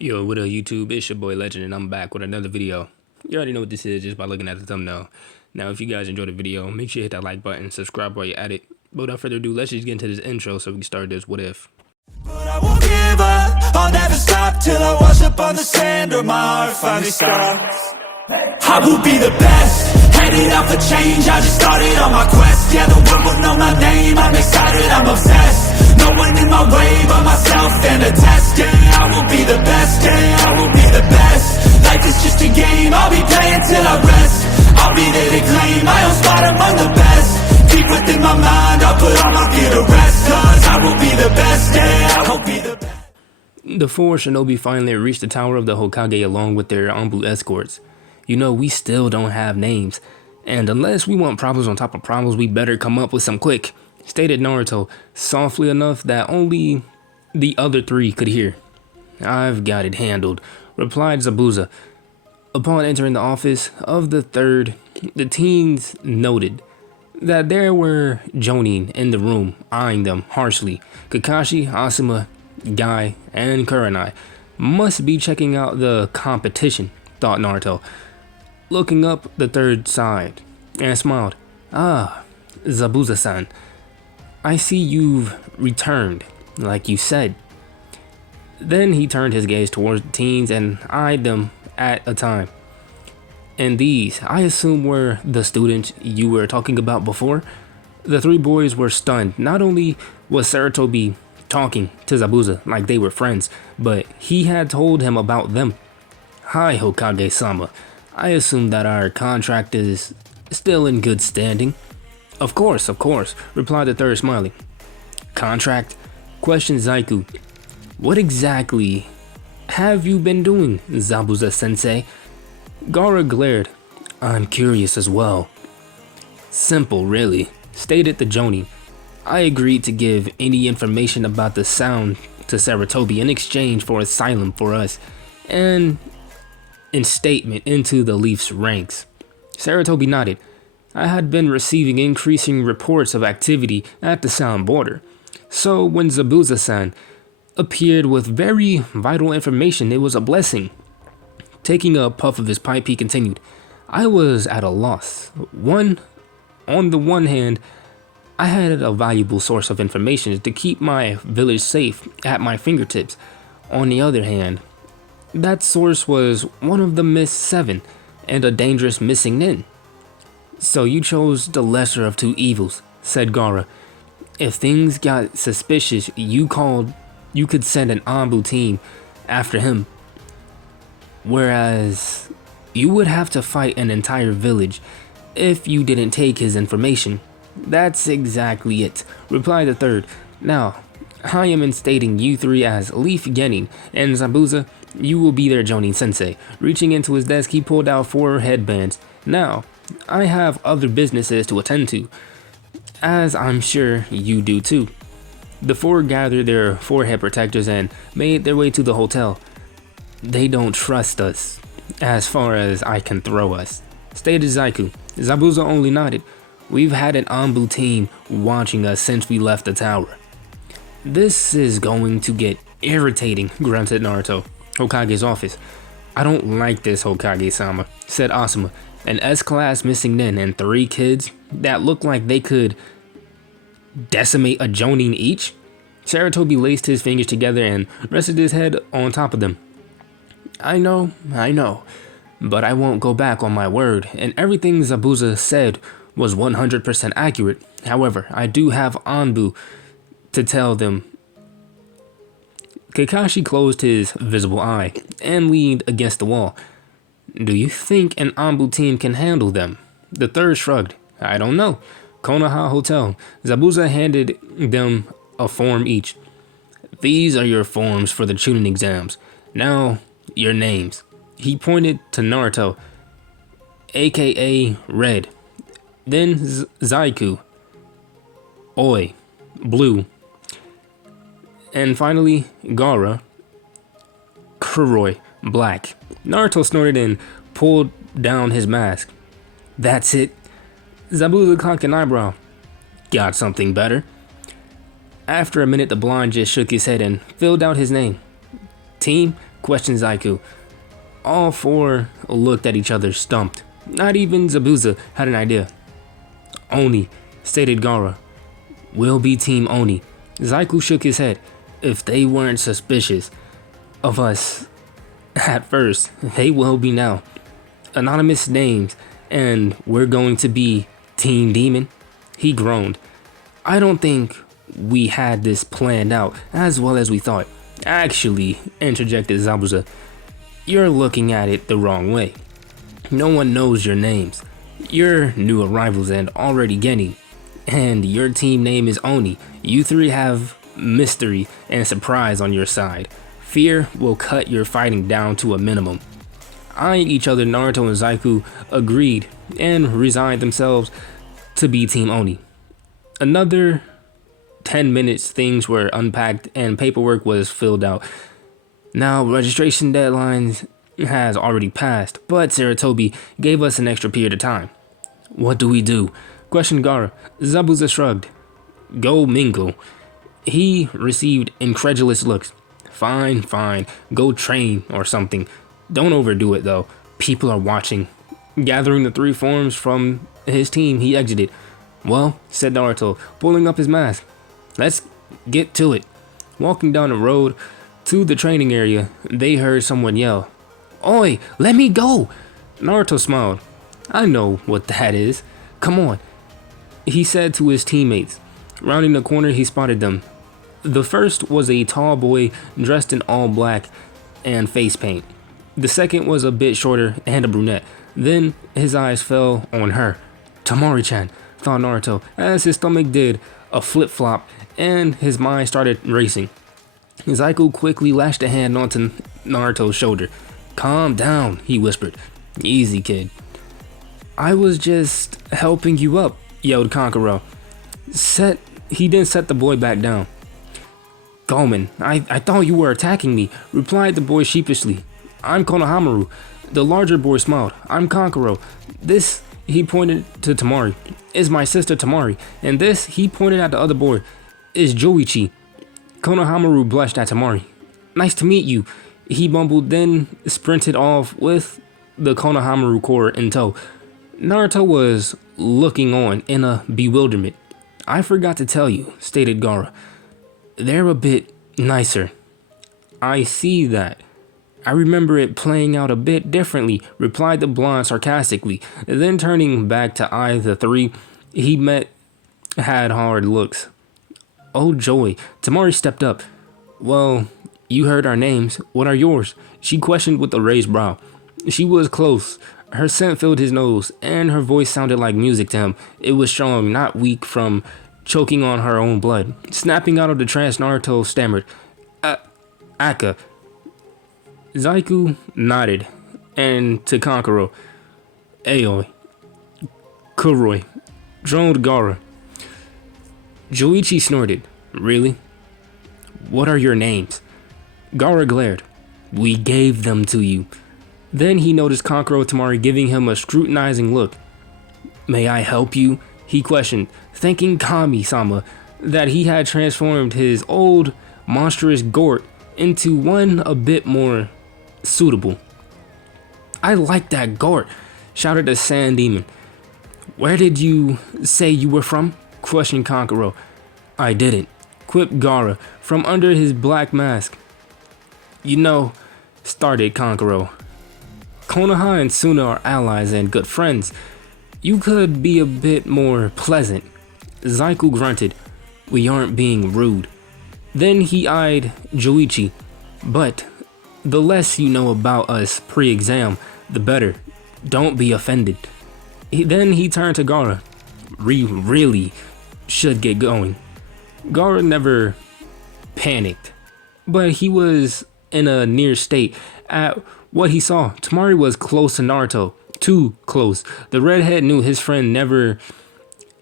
Yo, what up YouTube? It's your boy Legend and I'm back with another video. You already know what this is just by looking at the thumbnail. Now if you guys enjoyed the video, make sure you hit that like button, subscribe while you're at it. But without further ado, let's just get into this intro so we can start this what if. But I won't give up, I'll never stop till I wash up on the sand or my heart finally stops. I will be the best, headed out for change, I just started on my quest. Yeah, the world will know my name, I'm excited, I'm obsessed. No one in my way but myself and a test. Yeah, I will be the best, yeah, I will be the best. Life is just a game, I'll be playing till I rest. I'll be there to claim my own spot among the best. Deep within my mind, I'll put all my fear to rest. Cause I will be the best, yeah, I will be the best. The four shinobi finally reached the tower of the Hokage along with their Anbu escorts. You know, we still don't have names. And unless we want problems on top of problems, we better come up with some quick, stated Naruto, softly enough that only the other three could hear. I've got it handled, replied Zabuza. Upon entering the office of the third, the teens noted that there were Jonin in the room, eyeing them harshly. Kakashi, Asuma, Guy, and Kurenai must be checking out the competition, thought Naruto, looking up the third side, and smiled. Ah, Zabuza-san, I see you've returned, like you said. Then he turned his gaze towards the teens and eyed them at a time. And these, I assume, were the students you were talking about before? The three boys were stunned. Not only was Sarutobi talking to Zabuza like they were friends, but he had told him about them. Hi, Hokage-sama. I assume that our contract is still in good standing. Of course, replied the third, smiling. Contract? Questioned Zaiku. What exactly have you been doing, Zabuza-sensei? Gaara glared. I'm curious as well. Simple, really, stated the Jonin. I agreed to give any information about the sound to Sarutobi in exchange for asylum for us, and instatement into the Leaf's ranks. Sarutobi nodded. I had been receiving increasing reports of activity at the Sound border, so when Zabuza-san appeared with very vital information, it was a blessing. Taking a puff of his pipe, he continued, I was at a loss. On the one hand, I had a valuable source of information to keep my village safe at my fingertips. On the other hand, that source was one of the missed 7 and a dangerous missing nin. So you chose the lesser of two evils, said Gaara. If things got suspicious, you could send an Anbu team after him. Whereas you would have to fight an entire village if you didn't take his information. That's exactly it, replied the third. Now, I am instating you three as Leaf Genin, and Zabuza, you will be their Jonin sensei. Reaching into his desk, he pulled out 4 headbands. Now, I have other businesses to attend to, as I'm sure you do too. The 4 gathered their forehead protectors and made their way to the hotel. They don't trust us, as far as I can throw us, stated Zaiku. Zabuza only nodded. We've had an Anbu team watching us since we left the tower. This is going to get irritating, grunted Naruto. Hokage's office. I don't like this, Hokage-sama, said Asuma. An S-class missing nin and 3 kids that look like they could decimate a Jonin each? Sarutobi laced his fingers together and rested his head on top of them. I know, but I won't go back on my word, and everything Zabuza said was 100% accurate. However, I do have Anbu to tell them. Kakashi closed his visible eye and leaned against the wall. Do you think an Anbu team can handle them? The third shrugged. I don't know. Konoha Hotel. Zabuza handed them a form each. These are your forms for the Chunin exams. Now, your names. He pointed to Naruto, aka Red. Then Zaiku, Oi, Blue. And finally, Gaara, Kuroi, Black. Naruto snorted and pulled down his mask. That's it? Zabuza cocked an eyebrow. Got something better? After a minute, the blonde just shook his head and filled out his name. Team? Questioned Zaiku. All four looked at each other, stumped. Not even Zabuza had an idea. Oni, stated Gaara. We'll be Team Oni. Zaiku shook his head. If they weren't suspicious of us at first, they will be now. Anonymous names, and we're going to be Team Demon? He groaned. I don't think we had this planned out as well as we thought. Actually, interjected Zabuza, you're looking at it the wrong way. No one knows your names. You're new arrivals and already getting. And your team name is Oni. You three have mystery and surprise on your side. Fear will cut your fighting down to a minimum. Eyeing each other, Naruto and Zaiku agreed and resigned themselves to be Team Oni. Another 10 minutes, things were unpacked and paperwork was filled out. Now, registration deadlines has already passed, but Saratobi gave us an extra period of time. What do we do? Questioned Gaara. Zabuza shrugged. Go mingle. He received incredulous looks. Fine. Go train or something. Don't overdo it though. People are watching. Gathering the three forms from his team, he exited. Well, said Naruto, pulling up his mask. Let's get to it. Walking down the road to the training area, they heard someone yell, Oi, let me go! Naruto smiled. I know what that is. Come on, he said to his teammates. Rounding the corner, he spotted them. The first was a tall boy dressed in all black and face paint. The second was a bit shorter and a brunette. Then his eyes fell on her. Temari-chan, thought Naruto, as his stomach did a flip-flop and his mind started racing. Zaiku quickly lashed a hand onto Naruto's shoulder. Calm down, he whispered. Easy, kid. I was just helping you up, yelled Kankuro. He then set the boy back down. Gomen, I thought you were attacking me, replied the boy sheepishly. I'm Konohamaru. The larger boy smiled. I'm Kankuro. This, he pointed to Temari, is my sister Temari. And this, he pointed at the other boy, is Joichi. Konohamaru blushed at Temari. Nice to meet you, he mumbled, then sprinted off with the Konohamaru core in tow. Naruto was looking on in a bewilderment. I forgot to tell you, stated Gaara. They're a bit nicer. I see that. I remember it playing out a bit differently, replied the blonde sarcastically. Then turning back to eye the three he met had hard looks. Oh joy, Temari stepped up. Well, you heard our names. What are yours? She questioned with a raised brow. She was close. Her scent filled his nose, and her voice sounded like music to him. It was strong, not weak from choking on her own blood. Snapping out of the trance, Naruto stammered, Akka. Zaiku nodded, and to Kankuro, Aoi. Kuroi, droned Gaara. Joichi snorted. Really? What are your names? Gaara glared. We gave them to you. Then he noticed Kankuro Temari giving him a scrutinizing look. May I help you? He questioned, thanking Kami-sama that he had transformed his old monstrous Gort into one a bit more suitable. I like that Gort, shouted the sand demon. Where did you say you were from? Questioned Kankuro. I didn't, quipped Gaara from under his black mask. You know, started Kankuro. Konoha and Suna are allies and good friends. You could be a bit more pleasant. Zaiku grunted. We aren't being rude. Then he eyed Joichi. But the less you know about us pre-exam, the better. Don't be offended. Then he turned to Gaara. We really should get going. Gaara never panicked, but he was in a near state at what he saw. Temari was close to Naruto. Too close. The redhead knew his friend never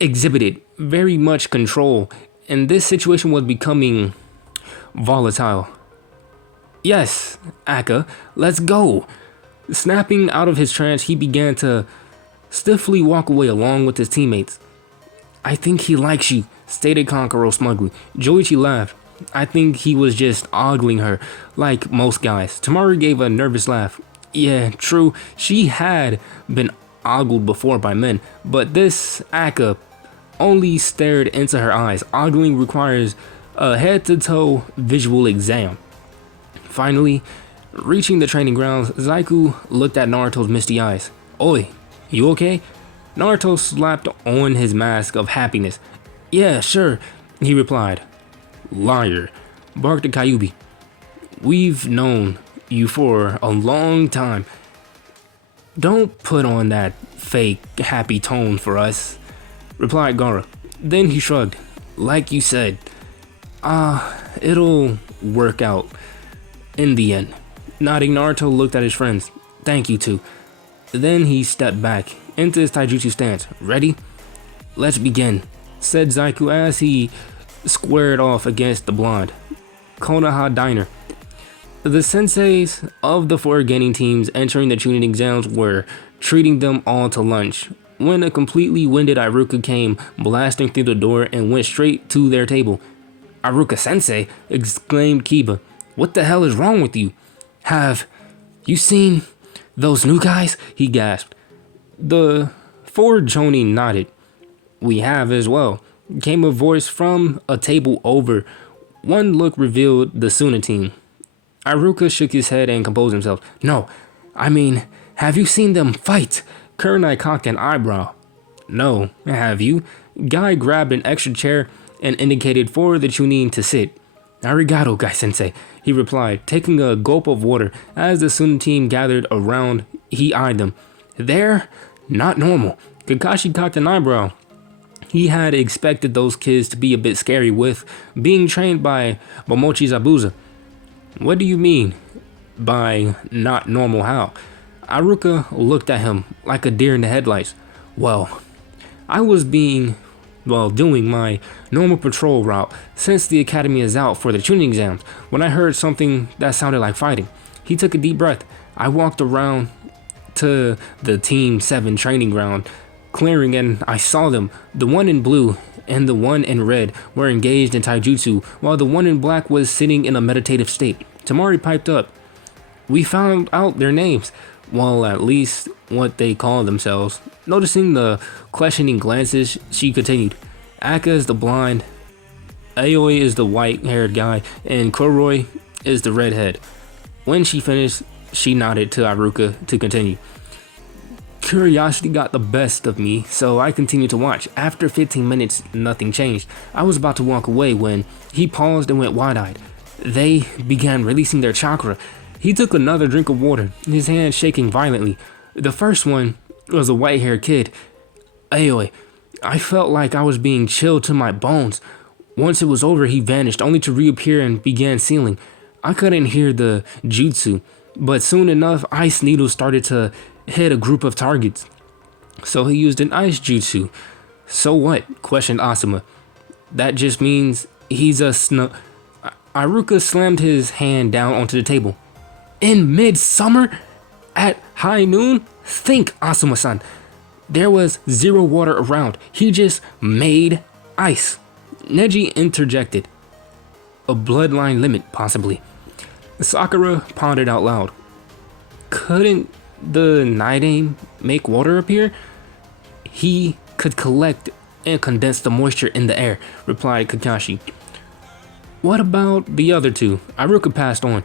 exhibited very much control, and this situation was becoming volatile. Yes, Akka, let's go. Snapping out of his trance, he began to stiffly walk away along with his teammates. I think he likes you, stated Kankuro smugly. Joichi laughed. I think he was just ogling her, like most guys. Temari gave a nervous laugh. Yeah, true, she had been ogled before by men, but this Akka only stared into her eyes. Ogling requires a head-to-toe visual exam. Finally, reaching the training grounds, Zaiku looked at Naruto's misty eyes. Oi, you okay? Naruto slapped on his mask of happiness. Yeah, sure, he replied. Liar, barked Kyubi. We've known you for a long time. Don't put on that fake happy tone for us, replied Gaara. Then he shrugged. Like you said, it'll work out in the end. Nodding, Naruto looked at his friends. Thank you too. Then he stepped back into his taijutsu stance. Ready? Let's begin, said Zaiku as he squared off against the blonde. Konoha Diner. The senseis of the four gaining teams entering the Chunin exams were treating them all to lunch when a completely winded Iruka came blasting through the door and went straight to their table. Iruka sensei, exclaimed Kiba. What the hell is wrong with you? Have you seen those new guys? He gasped. The four Jonin nodded. We have as well, came a voice from a table over. One look revealed the Suna team. Iruka shook his head and composed himself. No, I mean, have you seen them fight? Kurenai cocked an eyebrow. No, have you? Guy grabbed an extra chair and indicated for the Chunin to sit. Arigato, Guy-sensei, he replied, taking a gulp of water. As the Suna team gathered around, he eyed them. They're not normal. Kakashi cocked an eyebrow. He had expected those kids to be a bit scary with being trained by Momochi Zabuza. What do you mean by not normal how? Iruka looked at him like a deer in the headlights. Well, I was doing my normal patrol route since the academy is out for the tuning exams when I heard something that sounded like fighting. He took a deep breath. I walked around to the Team 7 training ground clearing and I saw them. The one in blue and the one in red were engaged in taijutsu while the one in black was sitting in a meditative state. Temari piped up. We found out their names. Well, at least what they call themselves. Noticing the questioning glances, she continued. Akka is the blind, Aoi is the white-haired guy, and Koroi is the redhead. When she finished, she nodded to Iruka to continue. Curiosity got the best of me, so I continued to watch. After 15 minutes, nothing changed. I was about to walk away when he paused and went wide-eyed. They began releasing their chakra. He took another drink of water, his hand shaking violently. The first one was a white-haired kid. Aoi, I felt like I was being chilled to my bones. Once it was over, he vanished, only to reappear and began sealing. I couldn't hear the jutsu, but soon enough, ice needles started to hit a group of targets. So he used an ice jutsu. So what? Questioned Asuma. That just means he's a Iruka slammed his hand down onto the table. In midsummer? At high noon? Think, Asuma-san. There was zero water around. He just made ice. Neji interjected. A bloodline limit, possibly. Sakura pondered out loud. Couldn't the night aim make water appear? He could collect and condense the moisture in the air, replied Kakashi. What about the other two? Iruka passed on.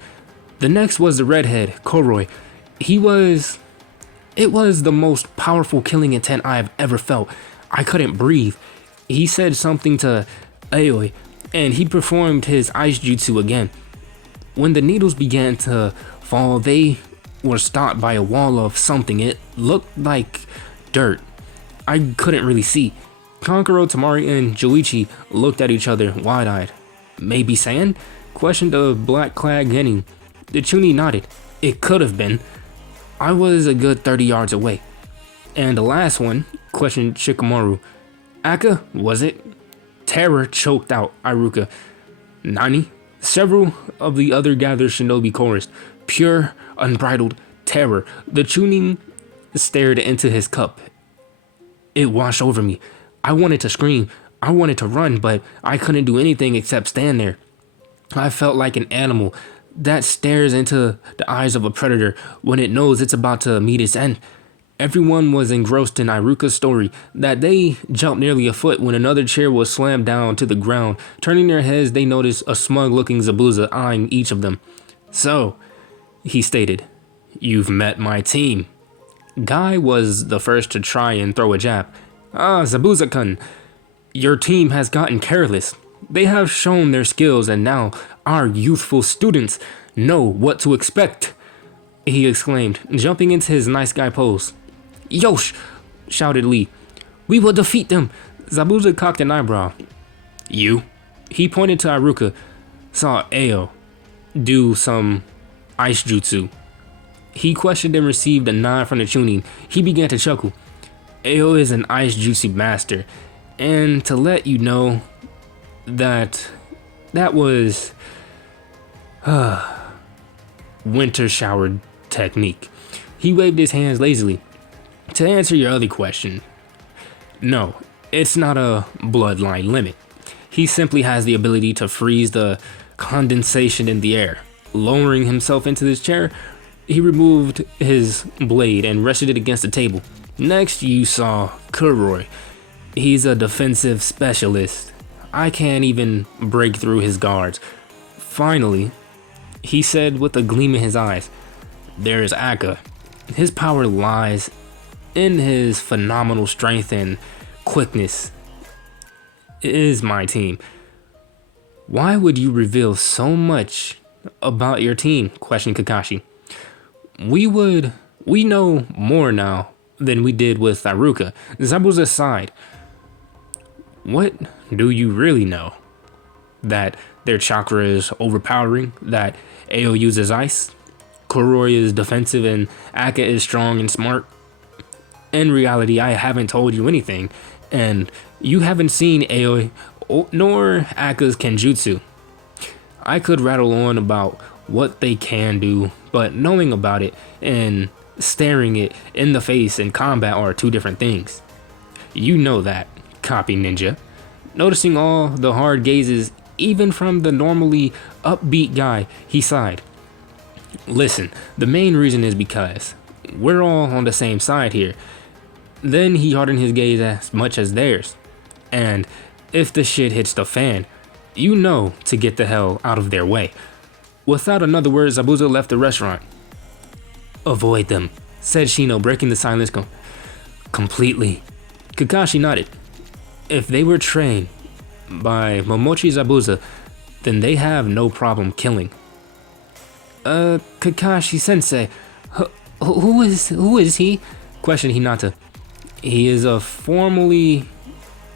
The next was the redhead, Koroi. It was the most powerful killing intent I have ever felt. I couldn't breathe. He said something to Aoi, and he performed his ice jutsu again. When the needles began to fall, they were stopped by a wall of something. It looked like dirt. I couldn't really see. Kankuro, Temari, and Joichi looked at each other wide-eyed. Maybe sand? Questioned the black-clad Genin. The Chunin nodded. It could have been. I was a good 30 yards away. And the last one, questioned Shikamaru. Akka, was it? Terror choked out Iruka. Nani? Several of the other gathered shinobi chorused. Pure, unbridled terror. The Chunin stared into his cup. It washed over me. I wanted to scream. I wanted to run, but I couldn't do anything except stand there. I felt like an animal that stares into the eyes of a predator when it knows it's about to meet its end. Everyone was engrossed in Iruka's story that they jumped nearly a foot when another chair was slammed down to the ground. Turning their heads, they noticed a smug-looking Zabuza eyeing each of them. "So," he stated, "you've met my team." Guy was the first to try and throw a jab. "Ah, Zabuza-kun, your team has gotten careless. They have shown their skills and now our youthful students know what to expect," he exclaimed, jumping into his nice guy pose. "Yosh!" shouted Lee. "We will defeat them." Zabuza cocked an eyebrow. "You?" He pointed to Iruka, saw Ao do some ice jutsu. He questioned and received a nod from the Chunin. He began to chuckle. "Ao is an ice jutsu master, and to let you know that was winter shower technique." He waved his hands lazily. "To answer your other question, no, it's not a bloodline limit. He simply has the ability to freeze the condensation in the air." Lowering himself into his chair, he removed his blade and rested it against the table. "Next, you saw Kuroi. He's a defensive specialist. I can't even break through his guards." Finally, he said with a gleam in his eyes, "There is Akka. His power lies in his phenomenal strength and quickness. It is my team." "Why would you reveal so much about your team?" questioned Kakashi. We know more now than we did with Iruka." Zabuza sighed. "What do you really know? That their chakra is overpowering, that Ao uses ice, Kuroi is defensive, and Akka is strong and smart? In reality, I haven't told you anything, and you haven't seen Ao nor Akka's Kenjutsu. I could rattle on about what they can do, but knowing about it and staring it in the face in combat are two different things. You know that, copy ninja." Noticing all the hard gazes, even from the normally upbeat guy, he sighed. "Listen, the main reason is because we're all on the same side here." Then he hardened his gaze as much as theirs. "And if the shit hits the fan, you know to get the hell out of their way." Without another word, Zabuza left the restaurant. "Avoid them," said Shino, breaking the silence completely. Kakashi nodded. "If they were trained by Momochi Zabuza, then they have no problem killing." Kakashi sensei, who is he?" questioned Hinata. "He is a formerly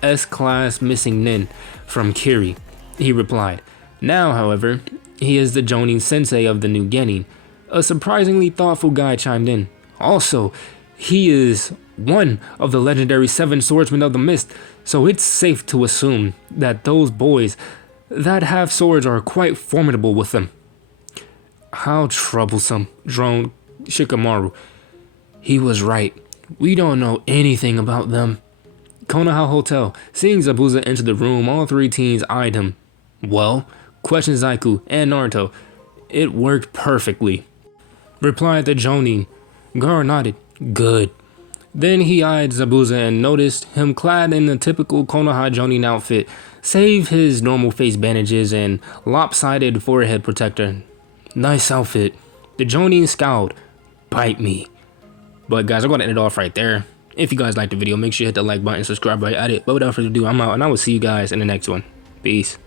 S-class missing nin from Kiri," he replied. "Now, however, he is the Jonin sensei of the new Genin." A surprisingly thoughtful guy chimed in. "Also, he is one of the legendary 7 swordsmen of the mist, so it's safe to assume that those boys that have swords are quite formidable with them." "How troublesome," droned Shikamaru. "He was right. We don't know anything about them." Konoha Hotel. Seeing Zabuza enter the room, all 3 teens eyed him. "Well?" questioned Zaiku and Naruto. "It worked perfectly," replied the Jonin. Gar nodded. "Good." Then he eyed Zabuza and noticed him clad in the typical Konoha Jonin outfit, save his normal face bandages and lopsided forehead protector. "Nice outfit." The Jonin scowled. "Bite me." But guys, I'm going to end it off right there. If you guys liked the video, make sure you hit the like button, subscribe right at it. But without further ado, I'm out, and I will see you guys in the next one. Peace.